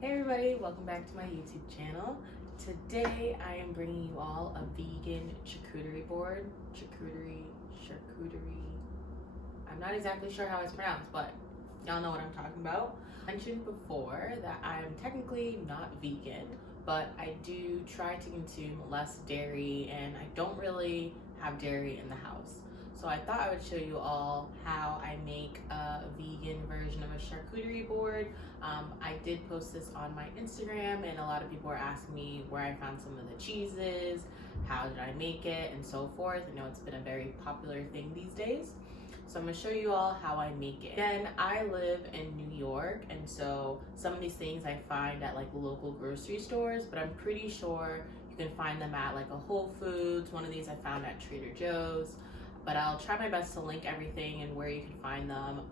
Hey everybody, welcome back to my YouTube channel. Today I am bringing you all a vegan charcuterie board. Charcuterie. I'm not exactly sure how it's pronounced, but y'all know what I'm talking about. I mentioned before that I am technically not vegan, but I do try to consume less dairy and I don't really have dairy in the house. So I thought I would show you all how I make a vegan version of a charcuterie board. I did post this on my Instagram and a lot of people were asking me where I found some of the cheeses, how did I make it, and so forth. I know it's been a very popular thing these days. So I'm gonna show you all how I make it. Again, I live in New York, and so some of these things I find at like local grocery stores, but I'm pretty sure you can find them at like a Whole Foods. One of these I found at Trader Joe's. But I'll try my best to link everything and where you can find them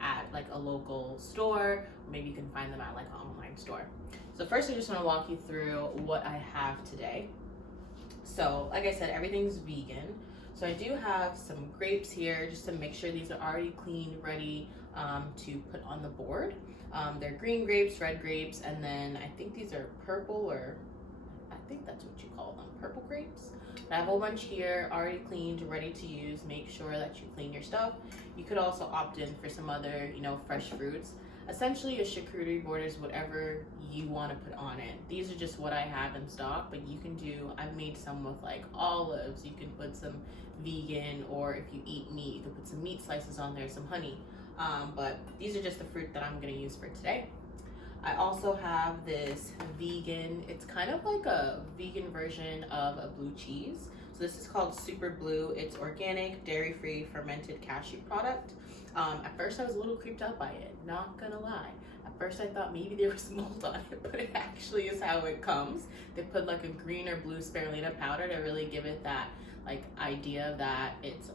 at like a local store, or maybe you can find them at like an online store. So first I just want to walk you through what I have today. So like I said, everything's vegan. So I do have some grapes here just to make sure these are already cleaned, ready to put on the board. They're green grapes, red grapes, and then I think these are purple, or I think that's what you call them, purple grapes. I have a whole bunch here already cleaned, ready to use. Make sure that you clean your stuff. You could also opt in for some other, fresh fruits. Essentially, a charcuterie board is whatever you want to put on it. These are just what I have in stock, but you can do, I've made some with like olives. You can put some vegan, or if you eat meat, you can put some meat slices on there, some honey. But these are just the fruit that I'm going to use for today. I also have this vegan, it's kind of like a vegan version of a blue cheese. So this is called Super Blue. It's organic, dairy-free, fermented cashew product. At first I was a little creeped out by it, not gonna lie. At first I thought maybe there was mold on it, but it actually is how it comes. They put like a green or blue spirulina powder to really give it that like idea that it's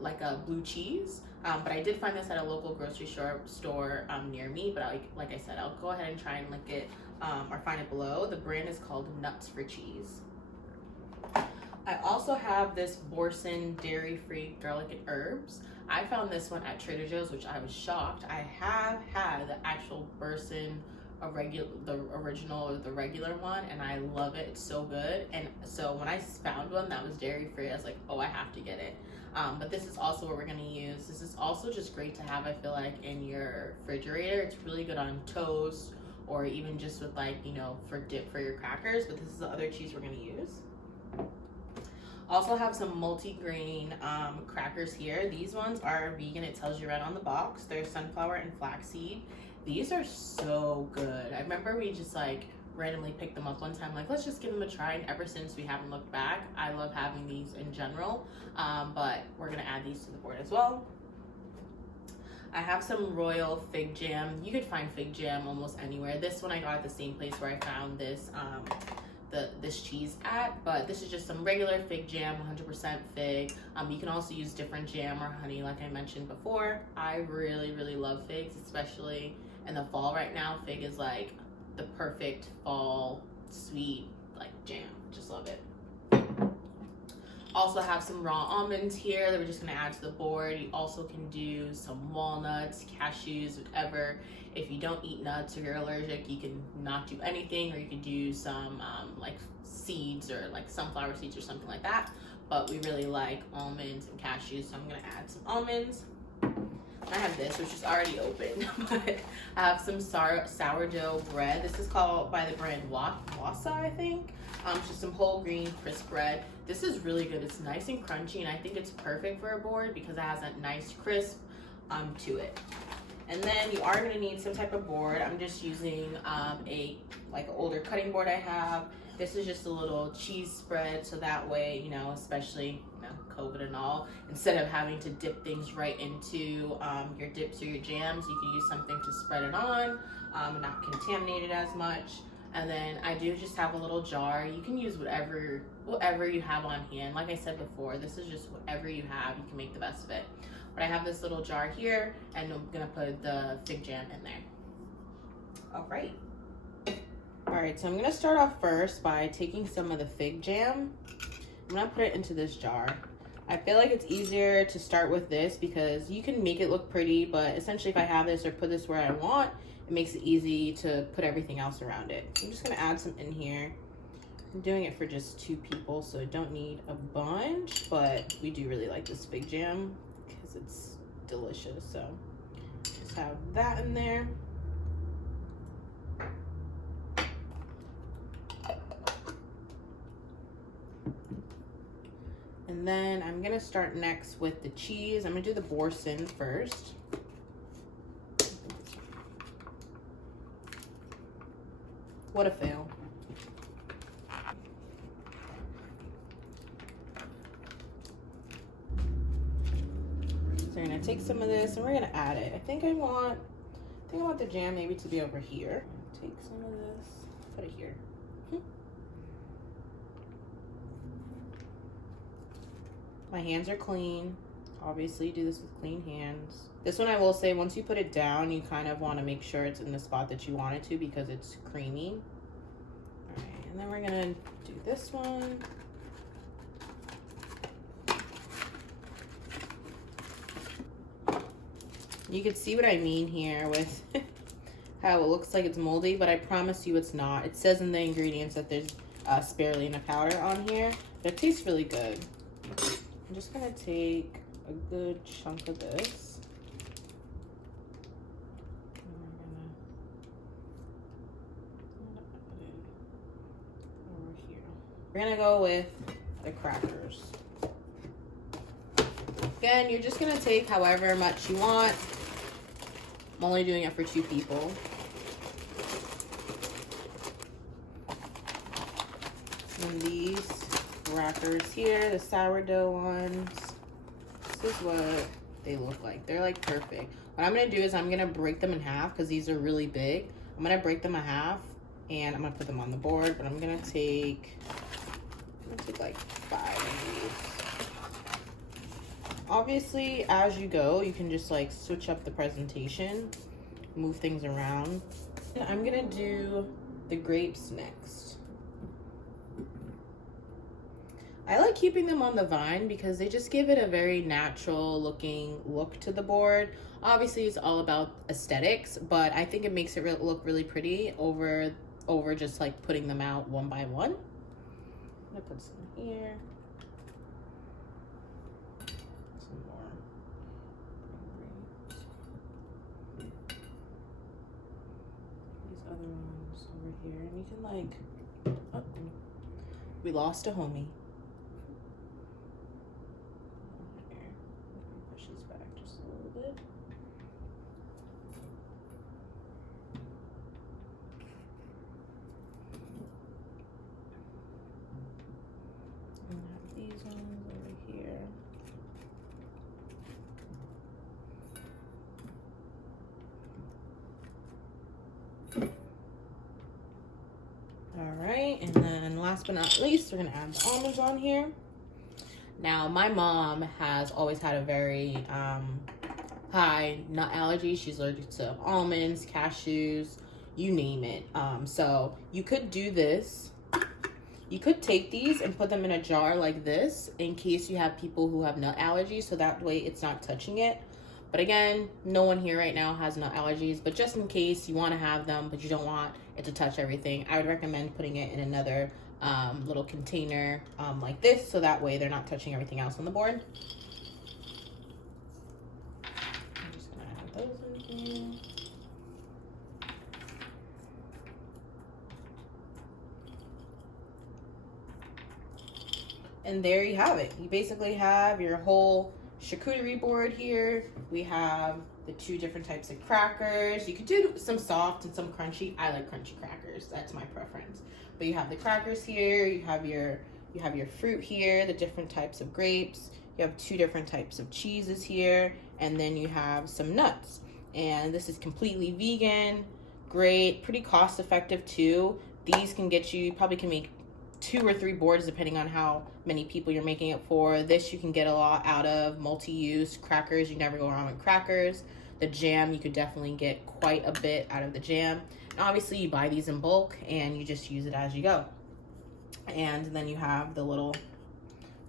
like a blue cheese. But I did find this at a local grocery store near me, but like I said, I'll go ahead and try and link it or find it below. The brand is called Nuts for Cheese. I also have this Boursin dairy-free garlic and herbs. I found this one at Trader Joe's, which I was shocked. I have had the actual Boursin, the original or the regular one, and I love it. It's so good. And so when I found one that was dairy-free, I was like, oh, I have to get it. But this is also what we're gonna use. This is also just great to have, I feel like, in your refrigerator. It's really good on toast or even just with like, for dip for your crackers, but this is the other cheese we're gonna use. Also have some multi-grain crackers here. These ones are vegan, it tells you right on the box. They're sunflower and flaxseed. These are so good. I remember we just like randomly picked them up one time, like let's just give them a try, and ever since we haven't looked back. I love having these in general, but we're gonna add these to the board as well. I have some royal fig jam. You could find fig jam almost anywhere. This one I got at the same place where I found this this cheese at, but this is just some regular fig jam, 100% fig. You can also use different jam or honey like I mentioned before. I really love figs, especially in the fall right now. Fig is like the perfect fall sweet like jam. Just love it. Also have some raw almonds here that we're just gonna add to the board. You also can do some walnuts, cashews, whatever. If you don't eat nuts or you're allergic, you can not do anything, or you can do some like seeds or like sunflower seeds or something like that. But we really like almonds and cashews, so I'm gonna add some almonds. I have this, which is already open, but I have some sourdough bread. This is called by the brand Wasa, I think. Just some whole grain crisp bread. This is really good. It's nice and crunchy, and I think it's perfect for a board because it has that nice crisp to it. And then you are going to need some type of board. I'm just using an older cutting board I have. This is just a little cheese spread, so that way, especially COVID and all, instead of having to dip things right into your dips or your jams, you can use something to spread it on and not contaminate it as much. And then I do just have a little jar. You can use whatever you have on hand. Like I said before, this is just whatever you have. You can make the best of it. But I have this little jar here, and I'm gonna put the fig jam in there. All right. All right, so I'm gonna start off first by taking some of the fig jam. I'm gonna put it into this jar. I feel like it's easier to start with this because you can make it look pretty, but essentially if I have this or put this where I want, it makes it easy to put everything else around it. I'm just gonna add some in here. I'm doing it for just 2 people, so I don't need a bunch, but we do really like this fig jam because it's delicious. So just have that in there. And then I'm gonna start next with the cheese. I'm gonna do the boursin first. What a fail. So we're gonna take some of this and we're gonna add it. I think I want the jam maybe to be over here. Take some of this, put it here. My hands are clean. Obviously, do this with clean hands. This one I will say, once you put it down, you kind of want to make sure it's in the spot that you want it to because it's creamy. All right, and then we're gonna do this one. You can see what I mean here with how it looks like it's moldy, but I promise you it's not. It says in the ingredients that there's spirulina powder on here, but it tastes really good. I'm just gonna take a good chunk of this. And we're gonna put it over here. We're gonna go with the crackers. Again, you're just gonna take however much you want. I'm only doing it for 2 people. And these crackers here, the sourdough ones, this is what they look like. They're like perfect. What I'm gonna do is I'm gonna break them in half because these are really big. I'm gonna break them in half and I'm gonna put them on the board, but I'm gonna take like 5 of these. Obviously, as you go, you can just like switch up the presentation, move things around. I'm gonna do the grapes next. I like keeping them on the vine because they just give it a very natural looking look to the board. Obviously, it's all about aesthetics, but I think it makes it look really pretty over just like putting them out one by one. I'm gonna put some here. Some more. These other ones over here. And you can like, oh, we lost a homie. These ones over here. All right, and then last but not least, we're gonna add the almonds on here. Now, my mom has always had a very high nut allergy. She's allergic to almonds, cashews, you name it. So you could do this. You could take these and put them in a jar like this in case you have people who have nut allergies, so that way it's not touching it. But again, no one here right now has nut allergies, but just in case you want to have them but you don't want it to touch everything, I would recommend putting it in another little container like this, so that way they're not touching everything else on the board. I'm just gonna add those in here. And there you have it. You basically have your whole charcuterie board here. We have the 2 different types of crackers. You could do some soft and some crunchy. I like crunchy crackers. That's my preference. But you have the crackers here. You have your fruit here, the different types of grapes. You have 2 different types of cheeses here, and then you have some nuts. And this is completely vegan, great, pretty cost effective too. These can get you probably can make 2 or 3 boards depending on how many people you're making it for. This you can get a lot out of. Multi-use crackers, you never go wrong with crackers. The jam, you could definitely get quite a bit out of the jam. And obviously you buy these in bulk and you just use it as you go. And then you have the little,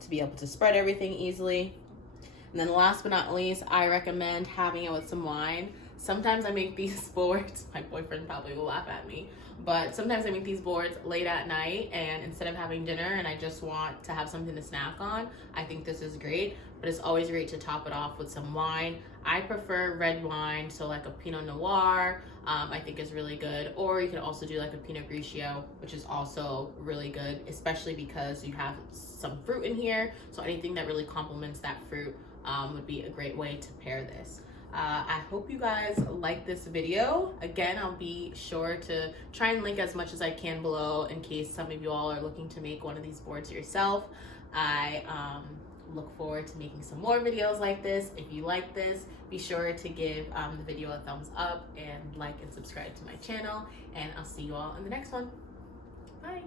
to be able to spread everything easily. And then last but not least, I recommend having it with some wine. Sometimes I make these boards, my boyfriend probably will laugh at me, but sometimes I make these boards late at night, and instead of having dinner and I just want to have something to snack on, I think this is great. But it's always great to top it off with some wine. I prefer red wine, so like a Pinot Noir, I think is really good. Or you can also do like a Pinot Grigio, which is also really good, especially because you have some fruit in here. So anything that really complements that fruit would be a great way to pair this. I hope you guys like this video. Again, I'll be sure to try and link as much as I can below in case some of you all are looking to make one of these boards yourself. I look forward to making some more videos like this. If you like this, be sure to give the video a thumbs up and like and subscribe to my channel, and I'll see you all in the next one. Bye.